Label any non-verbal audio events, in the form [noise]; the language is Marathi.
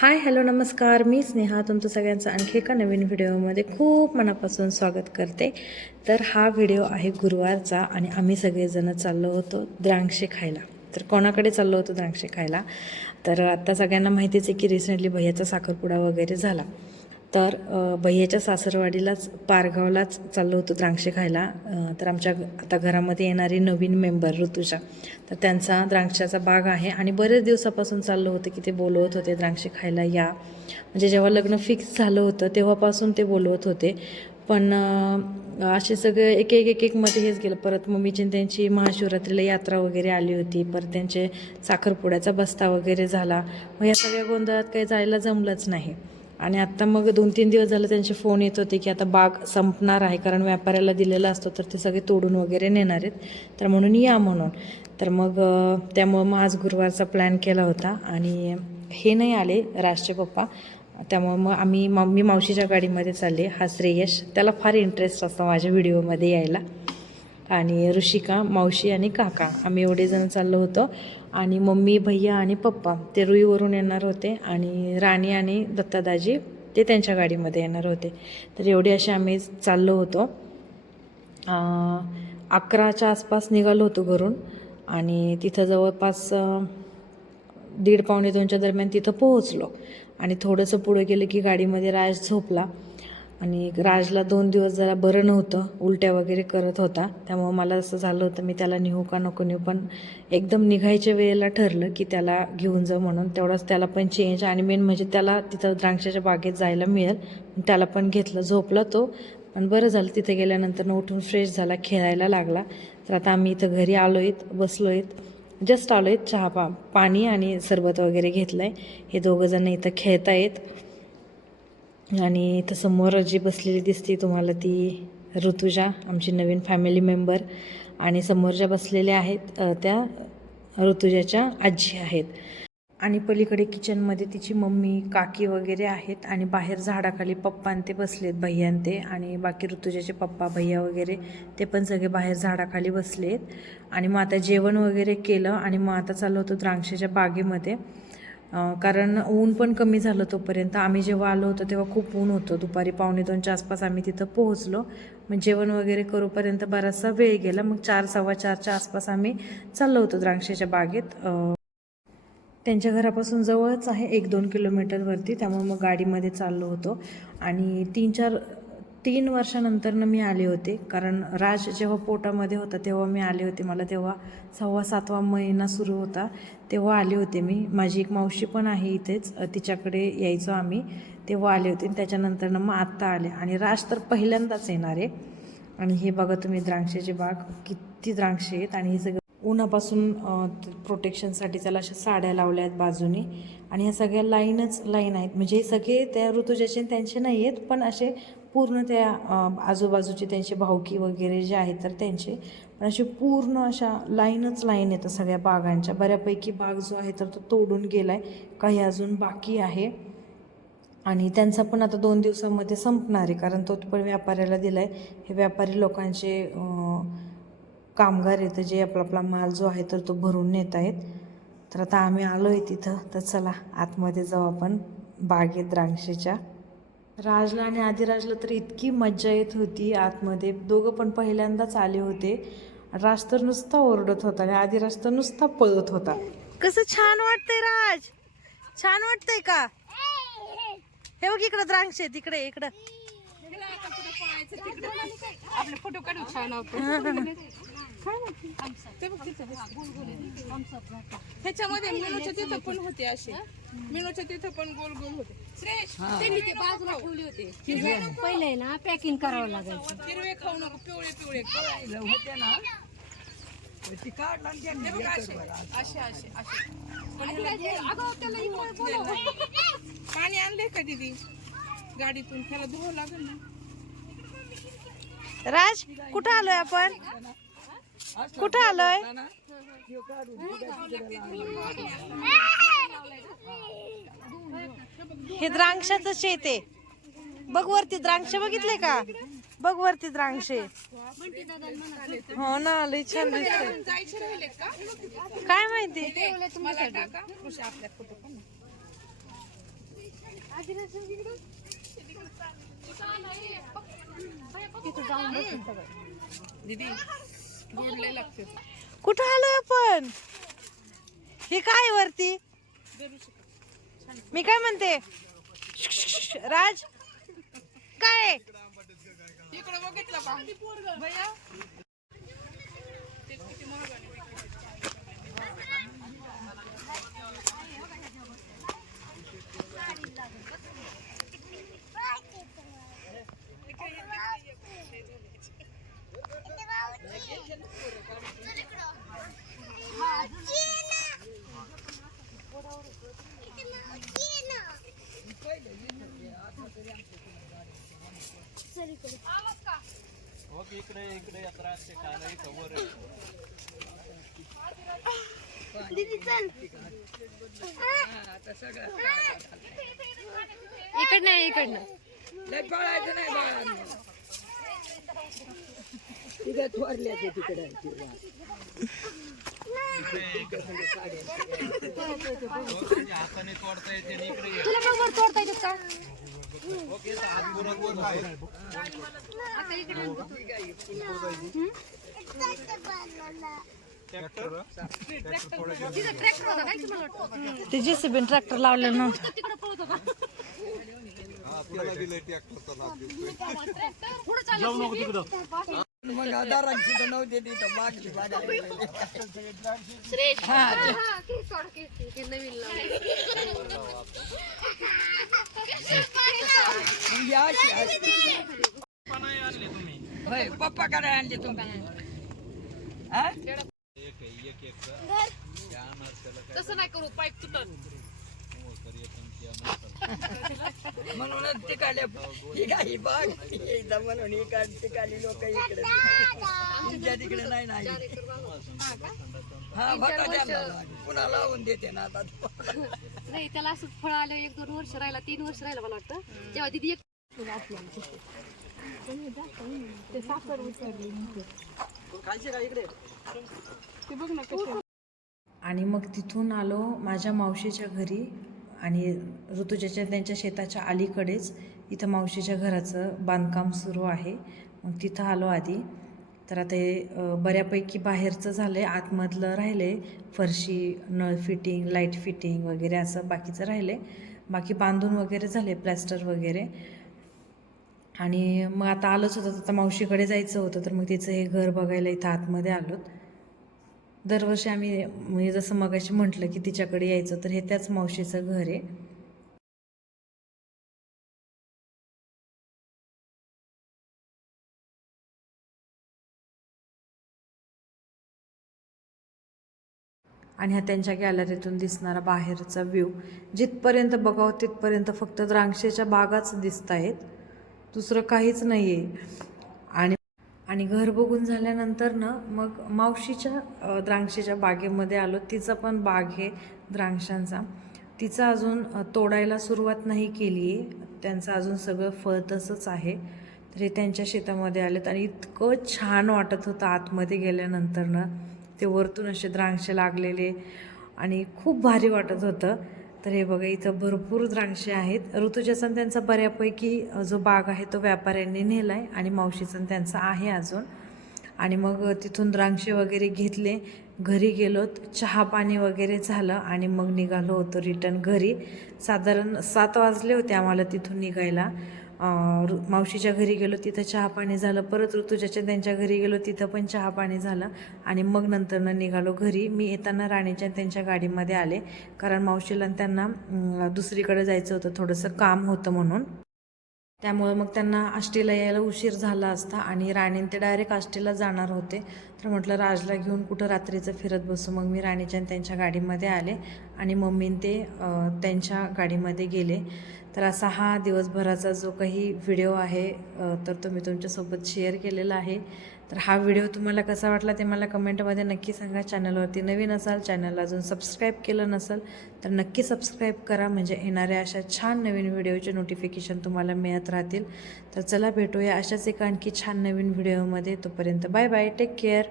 हाय हॅलो नमस्कार. मी स्नेहा तुमचं सगळ्यांचं आणखी एका नवीन व्हिडिओमध्ये खूप मनापासून स्वागत करते. तर हा व्हिडिओ आहे गुरुवारचा आणि आम्ही सगळेजण चाललो होतो द्राक्षे खायला. तर कोणाकडे चाललो होतो द्राक्षे खायला? तर आत्ता सगळ्यांना माहितीच आहे की रिसेंटली भैयाचा साखरपुडा वगैरे झाला. तर भैयाच्या सासरवाडीलाच पारगावलाच चाललो होतो द्राक्षे खायला. तर आमच्या आता घरामध्ये येणारी नवीन मेंबर ऋतुजा. तर त्यांचा द्राक्षाचा बाग आहे आणि बरेच दिवसापासून चाललं होतं की ते बोलवत होते द्राक्षे खायला या. म्हणजे जेव्हा लग्न फिक्स झालं होतं तेव्हापासून ते बोलवत होते. पण असे सगळे एक एक एक एकमध्ये हेच गेलं. परत मम्मीची त्यांची महाशिवरात्रीला यात्रा वगैरे आली होती. परत त्यांचे साखरपुड्याचा बस्ता वगैरे झाला. मग या सगळ्या गोंधळात काही जायला जमलंच नाही. आणि आत्ता मग दोन तीन दिवस झालं त्यांचे फोन येत होते की आता बाग संपणार आहे कारण व्यापाऱ्याला दिलेला असतो तर ते सगळे तोडून वगैरे नेणार आहेत. तर म्हणून या म्हणून. तर मग त्यामुळं मग आज गुरुवारचा प्लॅन केला होता आणि हे नाही आले राजचे पप्पा. त्यामुळं मग आम्ही मम्मी मी मावशीच्या गाडीमध्ये चालले हा श्रेयश. त्याला फार इंटरेस्ट असतो माझ्या व्हिडिओमध्ये यायला. आणि ऋषिका मावशी आणि काका. आम्ही एवढे जण चाललो होतो. आणि मम्मी भैया आणि पप्पा ते रुईवरून येणार होते आणि राणी आणि दत्तादाजी ते त्यांच्या गाडीमध्ये येणार होते. तर एवढे असे आम्ही चाललो होतो. अकराच्या आसपास निघालो होतो घरून आणि तिथं जवळपास दीड पावणे दोनच्या दरम्यान तिथं पोहोचलो. आणि थोडंसं पुढे गेलं की गाडीमध्ये राज झोपला. आणि राजला दोन दिवस जरा बरं नव्हतं उलट्या वगैरे करत होता. त्यामुळं मला असं झालं होतं मी त्याला नेऊ का नको नेऊ पण एकदम निघायच्या वेळेला ठरलं की त्याला घेऊन जाऊ म्हणून. तेवढाच त्याला पण चेंज आणि मेन म्हणजे त्याला तिथं द्राक्षाच्या बागेत जायला मिळेल. त्याला पण घेतलं झोपला तो. पण बरं झालं तिथे गेल्यानंतर उठून फ्रेश झाला खेळायला लागला. तर आता आम्ही इथं घरी आलो आहेत बसलो आहेत जस्ट आलो आहेत चहा पा पाणी आणि सरबत वगैरे घेतलं आहे हे दोघंजण इथं खेळत आहेत आणि इथं समोर जी बसलेली दिसते तुम्हाला ती ऋतुजा आमची नवीन फॅमिली मेंबर आणि समोर ज्या बसलेल्या आहेत त्या ऋतुजाच्या आजी आहेत. आणि पलीकडे किचनमध्ये तिची मम्मी काकी वगैरे आहेत आणि बाहेर झाडाखाली पप्पां ते बसलेत भैयां ते. आणि बाकी ऋतुजाचे पप्पा भैया वगैरे ते पण सगळे बाहेर झाडाखाली बसलेत. आणि मग आता जेवण वगैरे केलं आणि मग आता चाललो होतो द्राक्षाच्या बागेमध्ये. कारण ऊन पण कमी झालं तोपर्यंत. आम्ही जेव्हा आलो होतो तेव्हा खूप ऊन होतं. दुपारी पावणे दोनच्या आसपास आम्ही तिथं पोहोचलो. मग जेवण वगैरे करूपर्यंत बराचसा वेळ गेला. मग चार सव्वा चारच्या आसपास आम्ही चाललो होतो द्राक्षाच्या बागेत. त्यांच्या घरापासून जवळच आहे एक दोन किलोमीटरवरती. त्यामुळे मग गाडीमध्ये चाललो होतो. आणि तीन चार तीन वर्षानंतरनं मी आले होते. कारण राज जेव्हा पोटामध्ये होता तेव्हा मी आले होते. मला तेव्हा सव्वा सातवा महिना सुरू होता तेव्हा आले होते मी. माझी एक मावशी पण आहे इथेच. तिच्याकडे यायचो आम्ही तेव्हा आले होते. आणि त्याच्यानंतरनं मग आत्ता आले. आणि राज तर पहिल्यांदाच येणार आहे. आणि हे बघा तुम्ही द्राक्षाची बाग किती द्राक्षे आहेत. आणि हे सगळं उन्हापासून प्रोटेक्शनसाठी त्याला अशा साड्या लावल्या आहेत बाजूने. आणि ह्या सगळ्या लाईनच लाईन आहेत. म्हणजे हे सगळे त्या ऋतुजाचे त्यांचे नाही आहेत पण असे पूर्ण त्या आजूबाजूचे त्यांचे भावकी वगैरे जे आहेत तर त्यांचे पण असे पूर्ण अशा लाईनच लाईन येतं सगळ्या बागांच्या. बऱ्यापैकी बाग जो आहे तर तो तोडून गेला आहे काही अजून बाकी आहे. आणि त्यांचा पण आता दोन दिवसामध्ये संपणार आहे कारण तो पण व्यापाऱ्याला दिला आहे हे व्यापारी लोकांचे कामगार येतं जे आपला आपला माल जो आहे तर तो भरून नेत आहेत. तर आता आम्ही आलो आहे तिथं. तर चला आतमध्ये जाऊ आपण बागेत द्राक्षेच्या. राजला आणि आदिराजला तर इतकी मज्जा येत होती आतमध्ये. दोघं पण पहिल्यांदाच आले होते. राज तर नुसता ओरडत होता आणि आदिराज तर नुसता पळत होता. कसं छान वाटतंय राज. छान वाटतंय का? हे बघ इकडं द्राक्ष आहे तिकडे इकडं. आपले फोटो काढू छान [laughs] ह्याच्यामध्ये मेनूच्या तिथं पण होते असे. मेनूच्या तिथं पण गोल गोल होते. त्यांनी ते बाजूला ठेवले होते. हिरवे नको, पहिले ना पॅकिंग करावं लागायचं. हिरवे खाऊ नको पिवळे पिवळे. होते ना हे बघ असे. असे असे असे. पण ह्याला धुवं- पाणी आणलंय का दीदी? गाडीतून. त्याला धुवं लागेल ना. राज कुठं आलोय आपण? कुठं आलोय? हे द्राक्षाचं शेत आहे. बघ वरती द्राक्ष बघितले का? बघ वरती द्राक्षे हो ना लय छान दिसते काय माहिती? तिथं जाऊन दीदी कुठं आलोय आपण? हे काय वरती? मी काय म्हणते? राज? काय इकडे बघितलं का भैया ते किती महागाने विकतात. इकडनं आहे, इकडनं. तुला मग वर तोडता येतो का आता इकडे आणतो तू. तिथं ट्रॅक्टर होता काय तुम्हाला वाटतं ते जेसीबी ट्रॅक्टर लावलेलं नव्हतं. तिकडे पळतो का पुढे चालू होय पप्पा कडे आणले तुम्ही. हा? तसं नाही करू पाईप तुटत म्हणूनच तिकडे ही काही एकदा म्हणून ही काढ तिकडली लोक इकडे. तुमच्या तिकडे नाही नाही. हा भटा द्यायला पुन्हा लावून देते ना आता नाही त्याला असं फळ आलं एक दोन वर्ष राहिला तीन वर्ष राहिला मला वाटतं. तेव्हा दिदी एक ते साखर उचलली. आणि मग तिथून आलो माझ्या मावशीच्या घरी आणि ऋतुजाच्या त्यांच्या शेताच्या अलीकडेच इथं मावशीच्या घराचं बांधकाम सुरू आहे. मग तिथं आलो आधी. तर आता हे बऱ्यापैकी बाहेरचं झालं आहे आतमधलं राहिलं आहे फरशी नळ फिटिंग लाइट फिटिंग वगैरे असं बाकीचं राहिलं आहे बाकी बांधून वगैरे झाले प्लॅस्टर वगैरे. आणि मग आता आलंच होतं आता मावशीकडे जायचं होतं तर मग तिचं हे घर बघायला इथं आतमध्ये आलोत. दरवर्षी आम्ही म्हणजे जसं मगाशी म्हटलं की तिच्याकडे यायचं तर हे त्याच मावशीचं घर आहे. आणि हा त्यांच्या गॅलरीतून दिसणारा बाहेरचा व्ह्यू जिथपर्यंत बघावं तिथपर्यंत फक्त द्राक्षेच्या बागाच दिसत आहेत. दुसरं काहीच नाही आहे आणि आणि घर बघून झाल्यानंतर ना मग मावशीच्या द्राक्षेच्या बागेमध्ये आलो. तिचा पण बाग आहे द्राक्षांचा. तिचं अजून तोडायला सुरुवात नाही केली आहे त्यांचं अजून सगळं फळ तसंच आहे. तर हे त्यांच्या शेतामध्ये आलेत. आणि इतकं छान वाटत होतं आतमध्ये गेल्यानंतर ना. ते वरतून असे द्राक्ष लागलेले आणि खूप भारी वाटत होतं. तर हे बघा इथं भरपूर द्राक्षे आहेत. ऋतुजाचा त्यांचा बऱ्यापैकी जो बाग आहे तो व्यापाऱ्यांनी नेला आहे आणि मावशीचं त्यांचं त्यांचा आहे अजून. आणि मग तिथून द्राक्षे वगैरे घेतले. घरी गेलोत चहा पाणी वगैरे झालं आणि मग निघालो होतो रिटर्न घरी. साधारण सात वाजले होते आम्हाला तिथून निघायला. मावशीच्या घरी गेलो तिथं चहा पाणी झालं. परत ऋतुजाच्या त्यांच्या घरी गेलो तिथं पण चहा पाणी झालं. आणि मग नंतरनं निघालो घरी. मी येताना राणीच्या त्यांच्या गाडीमध्ये आले. कारण मावशीला आणि त्यांना दुसरीकडे जायचं होतं. थोडंसं काम होतं म्हणून. त्यामुळे मग त्यांना आष्टीला यायला उशीर झाला असता. आणि राणीन ते डायरेक्ट आष्टीला जाणार होते. तर म्हटलं राजला घेऊन कुठं रात्रीचं फिरत बसू? मग मी राणीच्या त्यांच्या गाडीमध्ये आले. आणि मम्मीन ते त्यांच्या गाडीमध्ये गेले. तर असा हा दिवसभराचा जो काही व्हिडिओ आहे तर तो मी तुमच्यासोबत शेअर केलेला आहे. तर हा व्हिडिओ तुम्हाला कसा वाटला ते मला कमेंटमध्ये नक्की सांगा. चॅनलवरती नवीन असाल चॅनलला अजून सबस्क्राईब केलं नसेल तर नक्की सबस्क्राईब करा. म्हणजे येणाऱ्या अशा छान नवीन व्हिडिओचे नोटिफिकेशन तुम्हाला मिळत राहतील. तर चला भेटूया अशाच एका आणखी छान नवीन व्हिडिओमध्ये तोपर्यंत बाय बाय टेक केअर